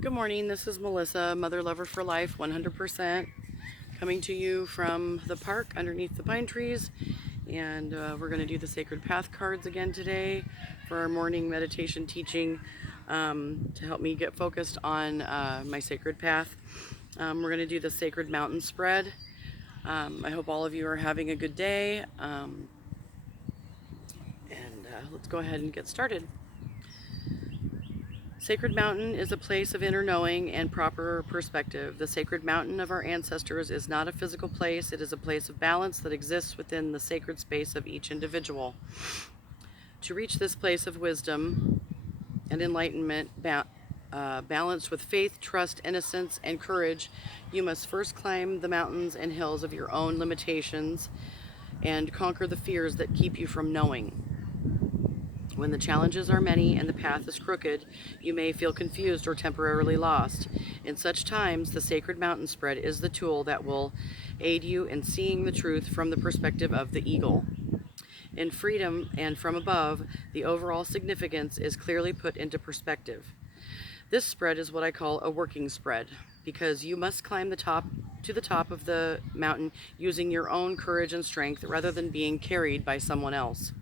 Good morning, this is Melissa, Mother Lover for Life 100%, coming to you from the park underneath the pine trees. And we're going to do the Sacred Path cards again today for our morning meditation teaching to help me get focused on my sacred path. We're going to do the Sacred Mountain Spread. I hope all of you are having a good day. Let's go ahead and get started. Sacred Mountain is a place of inner knowing and proper perspective. The sacred mountain of our ancestors is not a physical place. It is a place of balance that exists within the sacred space of each individual. To reach this place of wisdom and enlightenment, balanced with faith, trust, innocence, and courage, you must first climb the mountains and hills of your own limitations and conquer the fears that keep you from knowing. When the challenges are many and the path is crooked, you may feel confused or temporarily lost. In such times, the Sacred Mountain Spread is the tool that will aid you in seeing the truth from the perspective of the eagle. In freedom and from above, the overall significance is clearly put into perspective. This spread is what I call a working spread, because you must climb to the top of the mountain using your own courage and strength rather than being carried by someone else.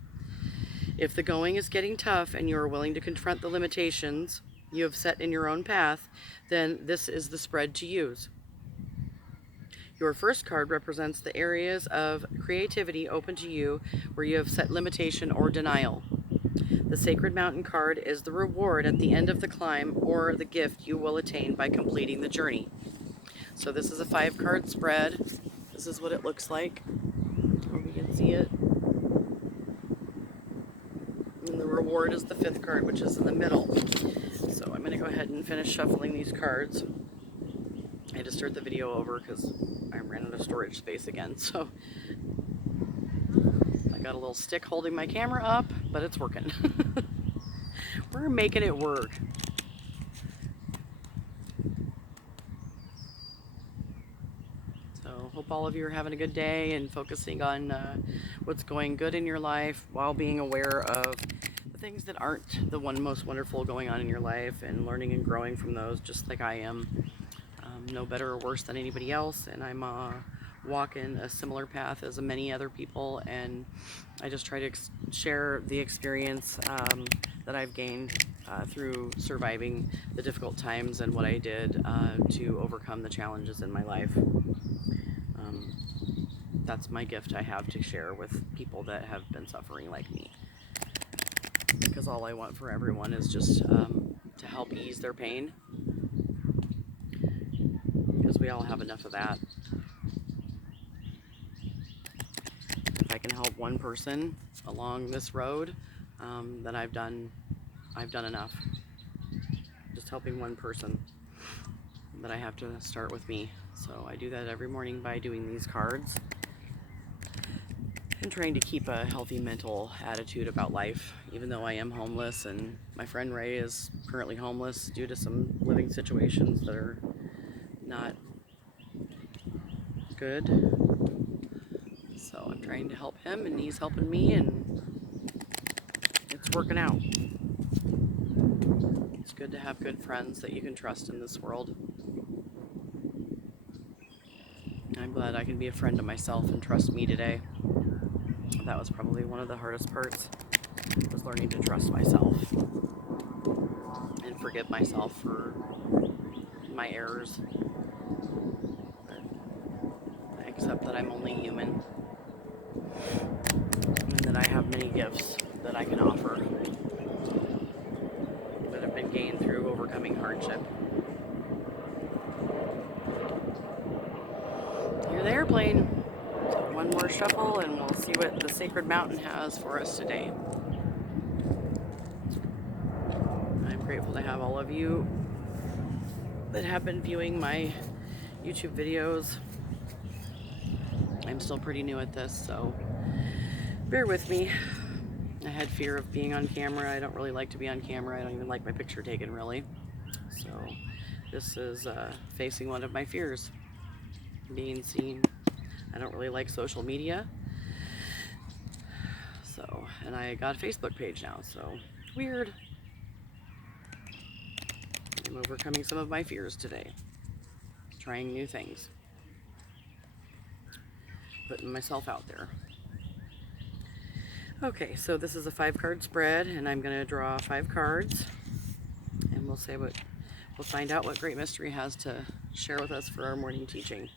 If the going is getting tough and you are willing to confront the limitations you have set in your own path, then this is the spread to use. Your first card represents the areas of creativity open to you where you have set limitation or denial. The Sacred Mountain card is the reward at the end of the climb or the gift you will attain by completing the journey. So this is a 5-card spread. This is what it looks like. Hope you can see it. And the reward is the 5th card, which is in the middle. So I'm going to go ahead and finish shuffling these cards. I had to start the video over because I ran out of storage space again. So I got a little stick holding my camera up, but it's working. We're making it work. So hope all of you are having a good day and focusing on what's going good in your life while being aware of the things that aren't the most wonderful going on in your life, and learning and growing from those, just like I am. No better or worse than anybody else, and I'm walking a similar path as many other people, and I just try to share the experience that I've gained through surviving the difficult times and what I did to overcome the challenges in my life. That's my gift I have to share with people that have been suffering like me, because all I want for everyone is just to help ease their pain, because we all have enough of that. If I can help one person along this road, then I've done enough. Just helping one person, but I have to start with me. So I do that every morning by doing these cards and trying to keep a healthy mental attitude about life, even though I am homeless, and my friend Ray is currently homeless due to some living situations that are not good. So I'm trying to help him, and he's helping me, and it's working out. It's good to have good friends that you can trust in this world. I'm glad I can be a friend to myself and trust me today. That was probably one of the hardest parts, was learning to trust myself and forgive myself for my errors. But I accept that I'm only human, and that I have many gifts that I can offer that have been gained through overcoming hardship. Here's the airplane. So one more shuffle and we'll see what the Sacred Mountain has for us today. I'm grateful to have all of you that have been viewing my YouTube videos. I'm still pretty new at this, so bear with me. I had fear of being on camera. I don't really like to be on camera. I don't even like my picture taken, really. So this is facing one of my fears, being seen. I don't really like social media. So, and I got a Facebook page now, so weird. overcoming some of my fears today. Trying new things. Putting myself out there. Okay, so this is a 5-card spread, and I'm going to draw 5 cards, and we'll find out what Great Mystery has to share with us for our morning teaching,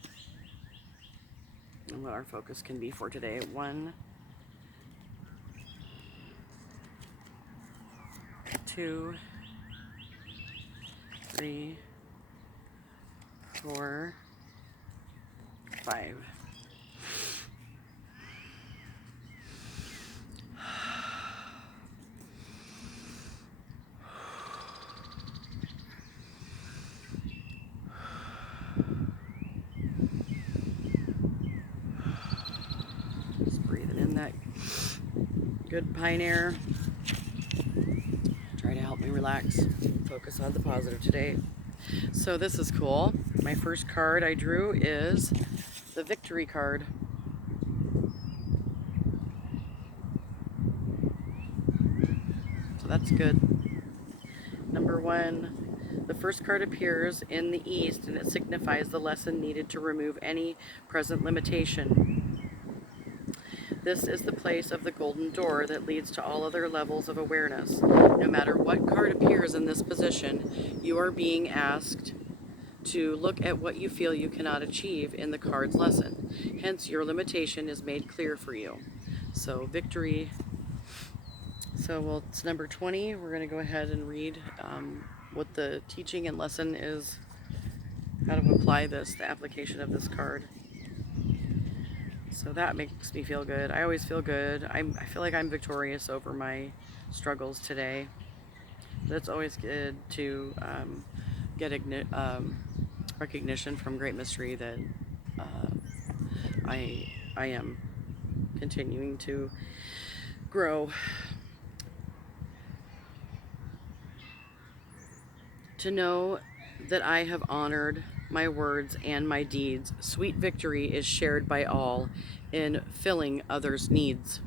and what our focus can be for today. 1, 2, 3, 4, 5. Just breathing in that good pine air. Try to help me relax, focus on the positive today. So this is cool. My first card I drew is the Victory card. So that's good. Number 1, the first card appears in the east, and it signifies the lesson needed to remove any present limitation. This is the place of the golden door that leads to all other levels of awareness. No matter what card appears in this position, you are being asked to look at what you feel you cannot achieve in the card's lesson. Hence, your limitation is made clear for you. So, Victory. So, it's number 20. We're going to go ahead and read what the teaching and lesson is, how to apply this, the application of this card. So that makes me feel good. I always feel good. I feel like I'm victorious over my struggles today. But it's always good to get recognition from Great Mystery that I am continuing to grow. To know that I have honored my words and my deeds. Sweet victory is shared by all in filling others' needs.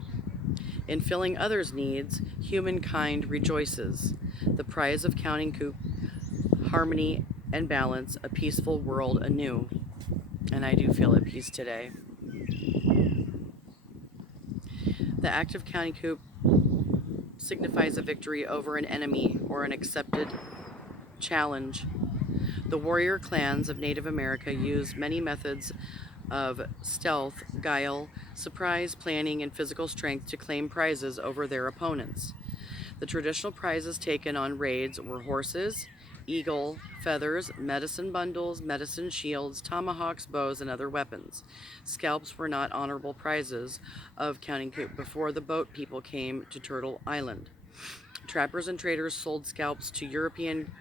In filling others' needs, humankind rejoices. The prize of Counting Coup, harmony and balance, a peaceful world anew. And I do feel at peace today. The act of Counting Coup signifies a victory over an enemy or an accepted challenge. The warrior clans of Native America use many methods of stealth, guile, surprise, planning, and physical strength to claim prizes over their opponents. The traditional prizes taken on raids were horses, eagle, feathers, medicine bundles, medicine shields, tomahawks, bows, and other weapons. Scalps were not honorable prizes of Counting Coup before the boat people came to Turtle Island. Trappers and traders sold scalps to European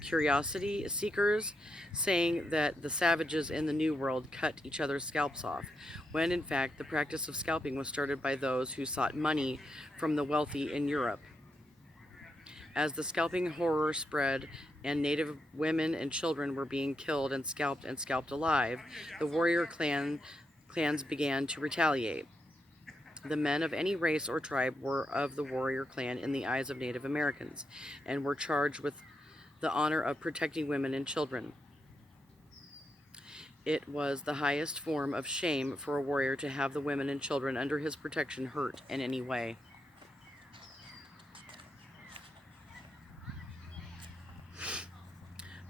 curiosity seekers, saying that the savages in the New World cut each other's scalps off, when in fact the practice of scalping was started by those who sought money from the wealthy in Europe. As the scalping horror spread and Native women and children were being killed and scalped alive, the warrior clans began to retaliate. The men of any race or tribe were of the warrior clan in the eyes of Native Americans, and were charged with the honor of protecting women and children. It was the highest form of shame for a warrior to have the women and children under his protection hurt in any way.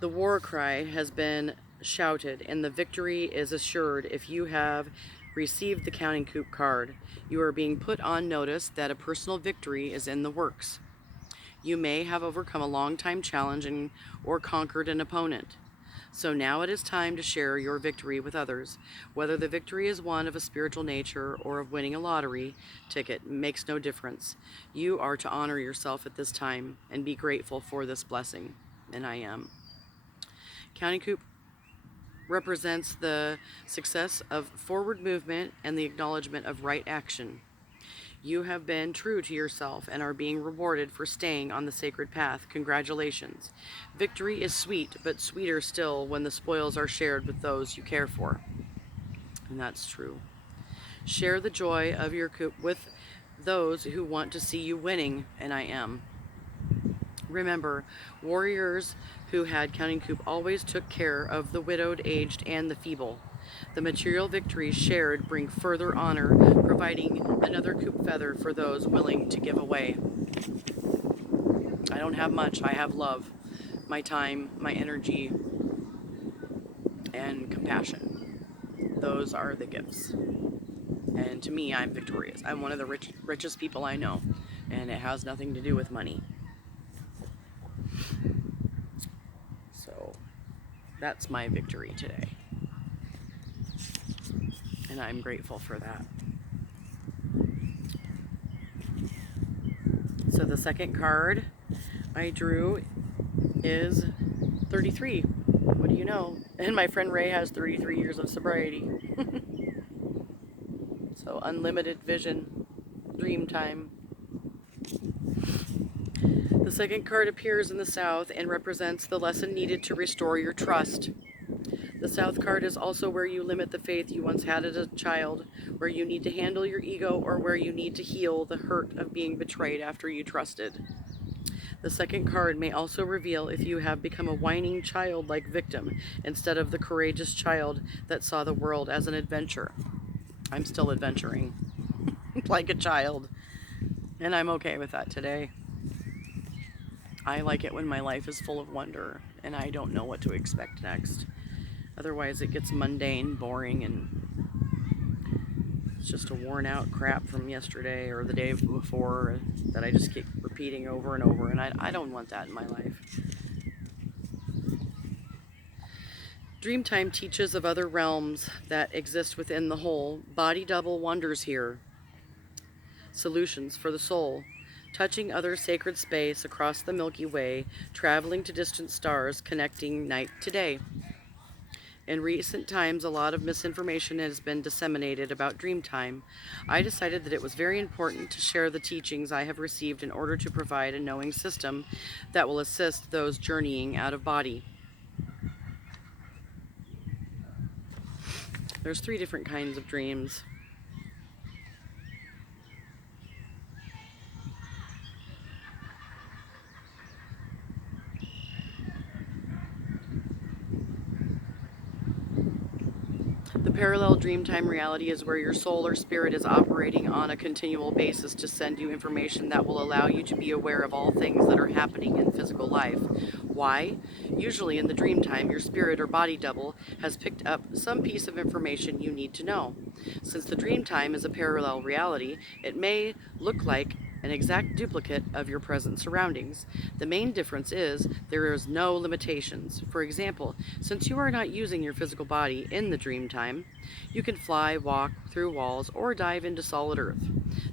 The war cry has been shouted, and the victory is assured if you have received the Counting Coup card. You are being put on notice that a personal victory is in the works. You may have overcome a long-time challenge or conquered an opponent. So now it is time to share your victory with others. Whether the victory is one of a spiritual nature or of winning a lottery ticket makes no difference. You are to honor yourself at this time and be grateful for this blessing. And I am. Counting Coup represents the success of forward movement and the acknowledgement of right action. You have been true to yourself and are being rewarded for staying on the sacred path. Congratulations. Victory is sweet, but sweeter still when the spoils are shared with those you care for. And that's true. Share the joy of your coup with those who want to see you winning, and I am. Remember, warriors who had Counting Coup always took care of the widowed, aged, and the feeble. The material victories shared bring further honor, providing another coup feather for those willing to give away. I don't have much. I have love, my time, my energy, and compassion. Those are the gifts. And to me, I'm victorious. I'm one of the richest people I know, and it has nothing to do with money. So that's my victory today. And I'm grateful for that. So the second card I drew is 33. What do you know? And my friend Ray has 33 years of sobriety. So unlimited vision, dream time. The second card appears in the south and represents the lesson needed to restore your trust. The south card is also where you limit the faith you once had as a child, where you need to handle your ego, or where you need to heal the hurt of being betrayed after you trusted. The second card may also reveal if you have become a whining child-like victim instead of the courageous child that saw the world as an adventure. I'm still adventuring like a child, and I'm okay with that today. I like it when my life is full of wonder and I don't know what to expect next. Otherwise it gets mundane, boring, and it's just a worn out crap from yesterday or the day before that I just keep repeating over and over, and I don't want that in my life. Dreamtime teaches of other realms that exist within the whole. Body double wanders here. Solutions for the soul. Touching other sacred space across the Milky Way, traveling to distant stars, connecting night to day. In recent times, a lot of misinformation has been disseminated about Dreamtime. I decided that it was very important to share the teachings I have received in order to provide a knowing system that will assist those journeying out of body. There's 3 different kinds of dreams. The parallel dreamtime reality is where your soul or spirit is operating on a continual basis to send you information that will allow you to be aware of all things that are happening in physical life. Why? Usually in the dreamtime, your spirit or body double has picked up some piece of information you need to know. Since the dreamtime is a parallel reality, it may look like an exact duplicate of your present surroundings. The main difference is there is no limitations. For example, since you are not using your physical body in the dream time, you can fly, walk through walls, or dive into solid earth.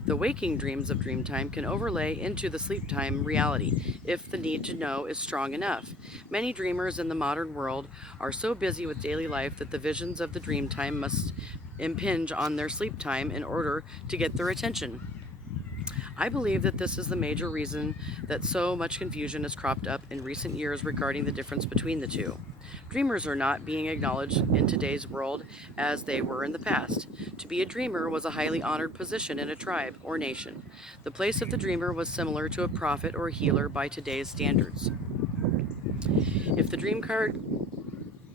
The waking dreams of dreamtime can overlay into the sleep time reality if the need to know is strong enough. Many dreamers in the modern world are so busy with daily life that the visions of the dreamtime must impinge on their sleep time in order to get their attention. I believe that this is the major reason that so much confusion has cropped up in recent years regarding the difference between the two. Dreamers are not being acknowledged in today's world as they were in the past. To be a dreamer was a highly honored position in a tribe or nation. The place of the dreamer was similar to a prophet or healer by today's standards. If the dream card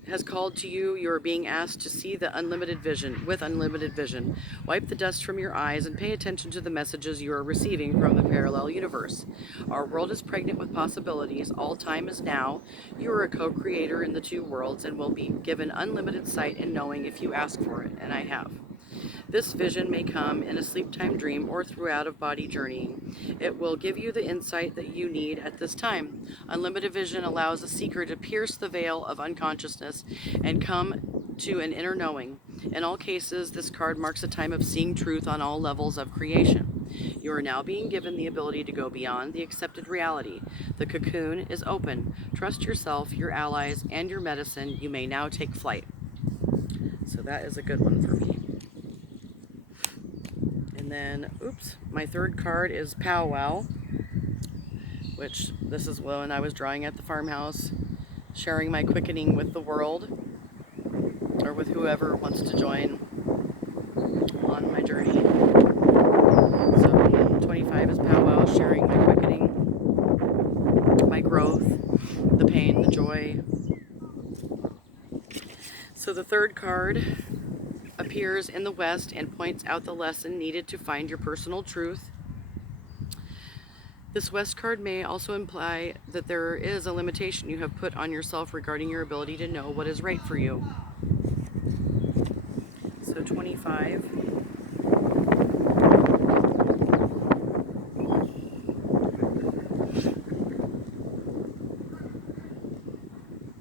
has called to you, you are being asked to see the unlimited vision with unlimited vision. Wipe the dust from your eyes and pay attention to the messages you are receiving from the parallel universe. Our world is pregnant with possibilities. All time is now. You are a co-creator in the two worlds and will be given unlimited sight and knowing if you ask for it, and I have. This vision may come in a sleep-time dream or through out-of-body journeying. It will give you the insight that you need at this time. Unlimited vision allows a seeker to pierce the veil of unconsciousness and come to an inner knowing. In all cases, this card marks a time of seeing truth on all levels of creation. You are now being given the ability to go beyond the accepted reality. The cocoon is open. Trust yourself, your allies, and your medicine. You may now take flight. So that is a good one for me. And then, my third card is Powwow, which this is when I was drawing at the farmhouse, sharing my quickening with the world, or with whoever wants to join on my journey. So 25 is Powwow, sharing my quickening, growth, the pain, the joy. So the third card appears in the west and points out the lesson needed to find your personal truth. This west card may also imply that there is a limitation you have put on yourself regarding your ability to know what is right for you. So 25.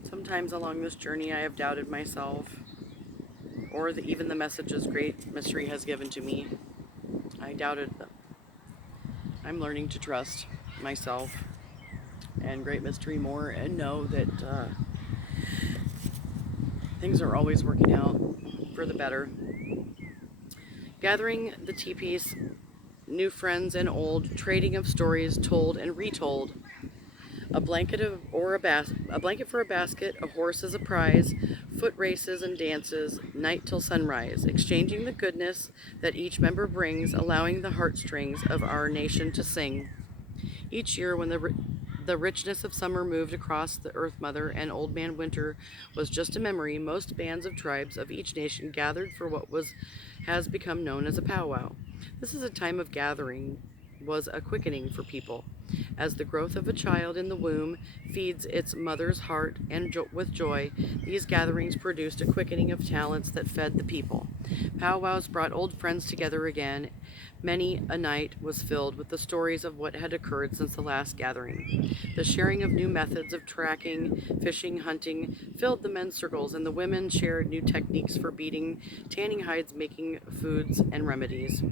Sometimes along this journey I have doubted myself, or even the messages Great Mystery has given to me. I doubted them. I'm learning to trust myself and Great Mystery more, and know that things are always working out for the better. Gathering the teepees, new friends and old, trading of stories told and retold. A blanket for a basket, a horse as a prize, foot races and dances, night till sunrise, exchanging the goodness that each member brings, allowing the heartstrings of our nation to sing. Each year when the richness of summer moved across the Earth Mother and Old Man Winter was just a memory, most bands of tribes of each nation gathered for what has become known as a powwow. This is a time of gathering, was a quickening for people. As the growth of a child in the womb feeds its mother's heart and with joy, these gatherings produced a quickening of talents that fed the people. Powwows brought old friends together again. Many a night was filled with the stories of what had occurred since the last gathering. The sharing of new methods of tracking, fishing, hunting filled the men's circles, and the women shared new techniques for beating, tanning hides, making foods and remedies.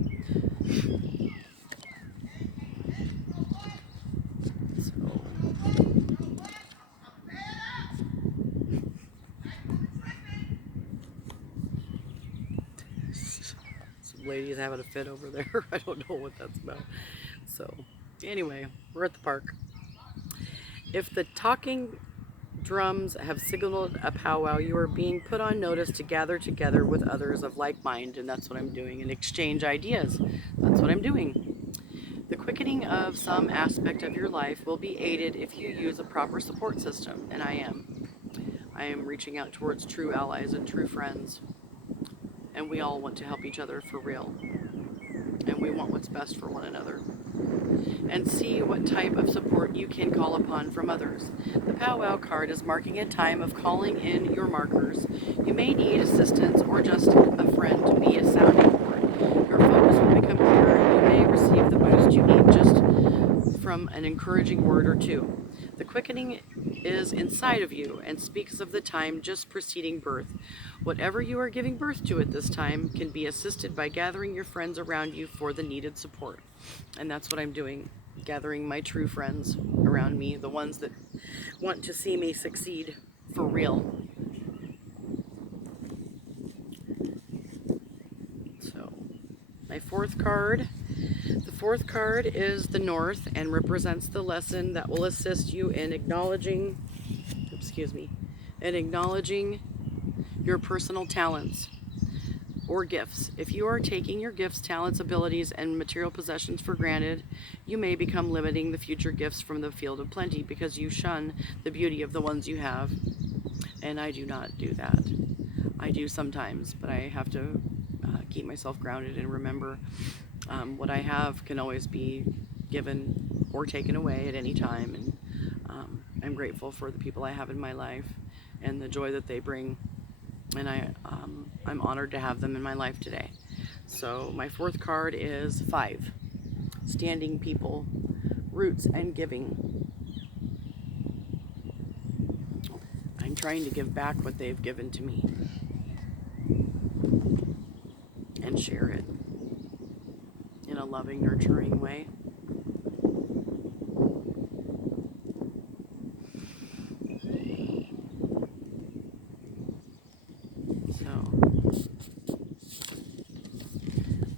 Some lady's having a fit over there. I don't know what that's about. So, anyway, we're at the park. If the talking drums have signaled a powwow, you are being put on notice to gather together with others of like mind, and that's what I'm doing, and exchange ideas. That's what I'm doing. The quickening of some aspect of your life will be aided if you use a proper support system, and I am. I am reaching out towards true allies and true friends, and we all want to help each other for real, and we want what's best for one another. And see what type of support you can call upon from others. The powwow card is marking a time of calling in your markers. You may need assistance or just a friend to be a sounding board. Your focus will become clearer. You may receive the boost you need just from an encouraging word or two. The quickening is inside of you and speaks of the time just preceding birth. Whatever you are giving birth to at this time can be assisted by gathering your friends around you for the needed support. And that's what I'm doing, gathering my true friends around me, the ones that want to see me succeed for real. So, my fourth card. The fourth card is the North and represents the lesson that will assist you in acknowledging your personal talents or gifts. If you are taking your gifts, talents, abilities, and material possessions for granted, you may become limiting the future gifts from the field of plenty because you shun the beauty of the ones you have. And I do not do that. I do sometimes, but I have to keep myself grounded and remember what I have can always be given or taken away at any time. And I'm grateful for the people I have in my life and the joy that they bring. And I'm honored to have them in my life today. So my fourth card is 5. Standing people, roots and giving. I'm trying to give back what they've given to me and share it in a loving, nurturing way.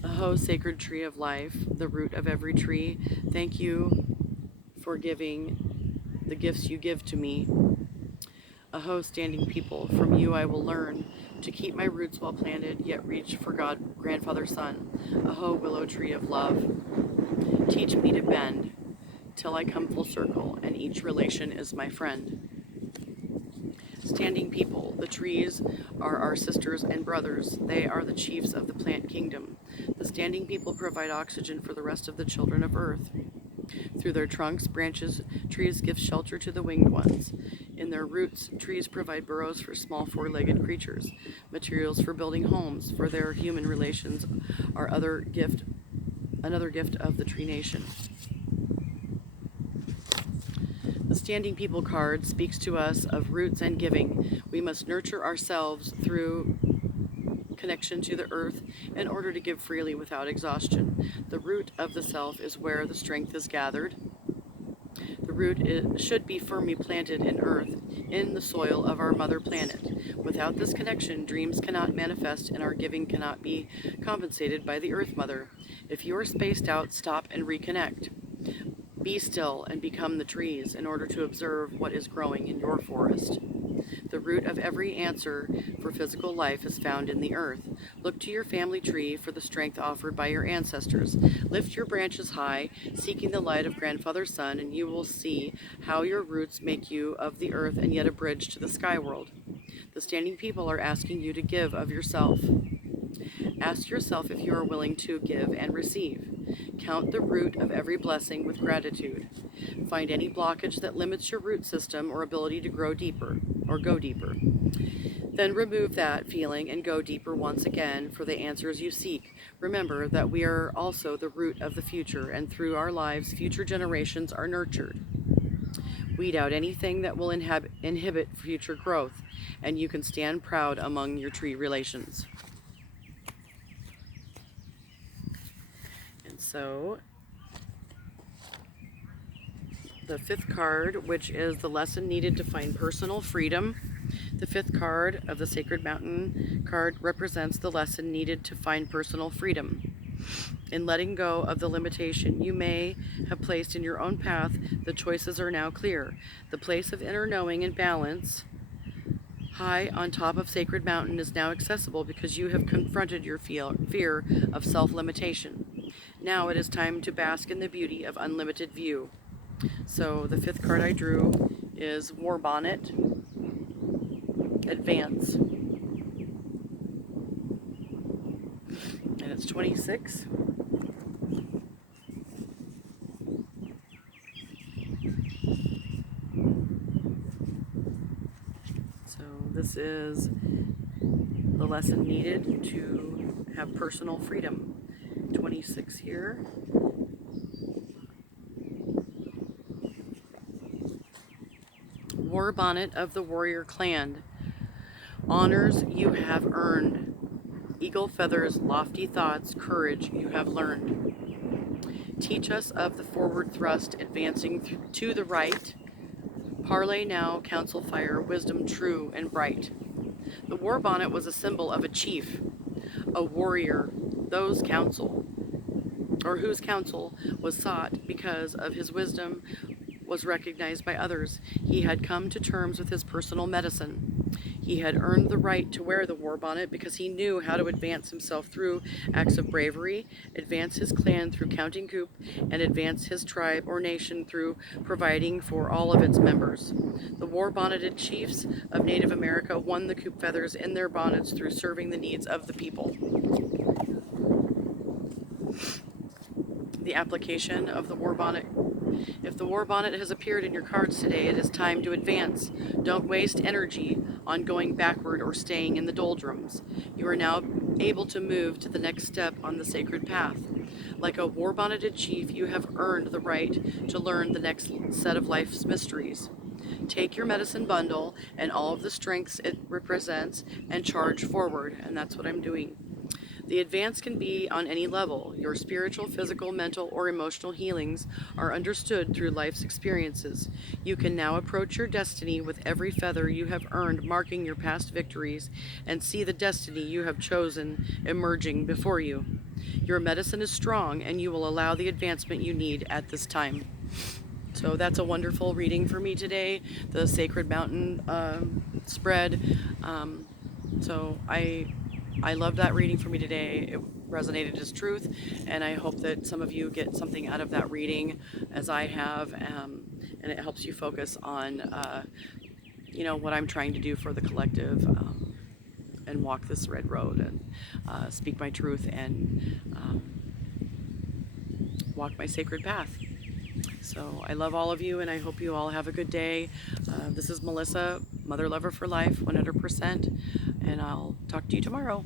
Aho, sacred tree of life, the root of every tree, thank you for giving the gifts you give to me. Aho, standing people, from you I will learn to keep my roots well planted, yet reach for God, grandfather, son. Aho, willow tree of love, teach me to bend, till I come full circle, and each relation is my friend. Standing people, the trees are our sisters and brothers. They are the chiefs of the plant kingdom. The standing people provide oxygen for the rest of the children of earth. Through their trunks, branches, trees give shelter to the winged ones. In their roots, trees provide burrows for small four-legged creatures, materials for building homes, for their human relations are another gift of the tree nation. The Standing People card speaks to us of roots and giving. We must nurture ourselves through connection to the earth in order to give freely without exhaustion. The root of the self is where the strength is gathered. The root should be firmly planted in earth, in the soil of our mother planet. Without this connection, dreams cannot manifest and our giving cannot be compensated by the earth mother. If you are spaced out, stop and reconnect. Be still and become the trees in order to observe what is growing in your forest. The root of every answer for physical life is found in the earth. Look to your family tree for the strength offered by your ancestors. Lift your branches high, seeking the light of Grandfather Sun, and you will see how your roots make you of the earth and yet a bridge to the sky world. The Standing People are asking you to give of yourself. Ask yourself if you are willing to give and receive. Count the root of every blessing with gratitude. Find any blockage that limits your root system or ability to grow deeper or go deeper. Then remove that feeling and go deeper once again for the answers you seek. Remember that we are also the root of the future, and through our lives, future generations are nurtured. Weed out anything that will inhibit future growth, and you can stand proud among your tree relations. So, the fifth card, which is the lesson needed to find personal freedom. The fifth card of the Sacred Mountain card represents the lesson needed to find personal freedom. In letting go of the limitation you may have placed in your own path, the choices are now clear. The place of inner knowing and balance, high on top of Sacred Mountain, is now accessible because you have confronted your fear of self-limitation. Now it is time to bask in the beauty of unlimited view. So the fifth card I drew is War Bonnet, Advance. And it's 26. So this is the lesson needed to have personal freedom. 26 here. War Bonnet of the Warrior Clan. Honors you have earned. Eagle feathers, lofty thoughts, courage you have learned. Teach us of the forward thrust, advancing to the right. Parley now, counsel fire, wisdom true and bright. The War Bonnet was a symbol of a chief, a warrior, whose counsel was sought because of his wisdom was recognized by others. He had come to terms with his personal medicine. He had earned the right to wear the war bonnet because he knew how to advance himself through acts of bravery, advance his clan through counting coup, and advance his tribe or nation through providing for all of its members. The war-bonneted chiefs of Native America won the coup feathers in their bonnets through serving the needs of the people. The application of the war bonnet. If the war bonnet has appeared in your cards today, it is time to advance. Don't waste energy on going backward or staying in the doldrums. You are now able to move to the next step on the sacred path. Like a war-bonneted chief, you have earned the right to learn the next set of life's mysteries. Take your medicine bundle and all of the strengths it represents and charge forward, and that's what I'm doing. The advance can be on any level. Your spiritual, physical, mental, or emotional healings are understood through life's experiences. You can now approach your destiny with every feather you have earned marking your past victories and see the destiny you have chosen emerging before you. Your medicine is strong and you will allow the advancement you need at this time. So that's a wonderful reading for me today, the Sacred Mountain spread. So I love that reading for me today. It resonated as truth, and I hope that some of you get something out of that reading, as I have, and it helps you focus on, what I'm trying to do for the collective, and walk this red road, and speak my truth, and walk my sacred path. So I love all of you, and I hope you all have a good day. This is Melissa, Mother Lover for Life, 100%, and I'll talk to you tomorrow.